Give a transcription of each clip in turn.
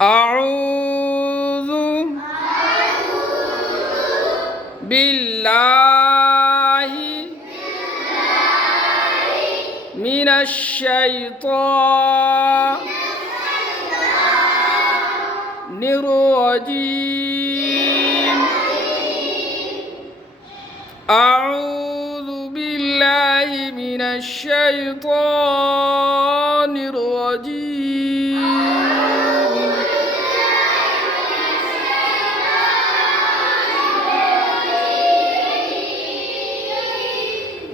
أعوذ بالله من الشيطان الرجيم. أعوذ بالله من الشيطان الرجيم.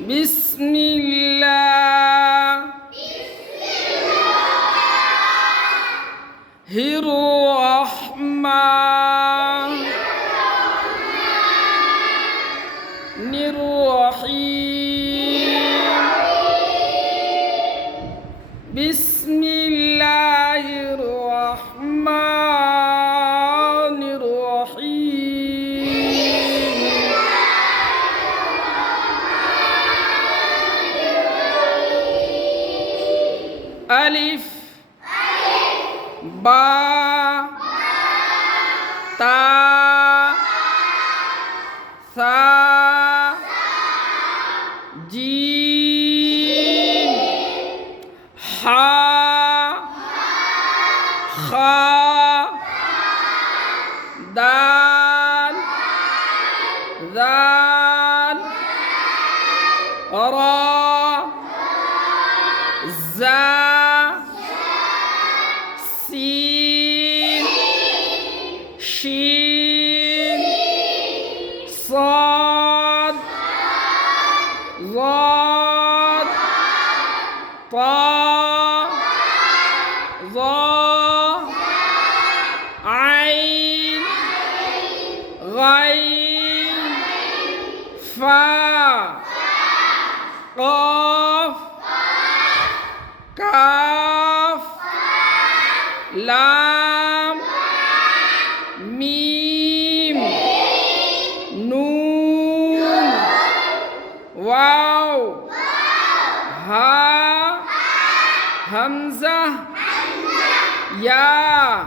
بسم الله الرحمن الرحيم. بسم الله الرحمن الرحيم. ألف با تا ثا جيم حا خا دال ذال را زا سين شين صاد ضاد طا ظا عين غين فا قاف كاف لام ميم نون واو ها همزة يا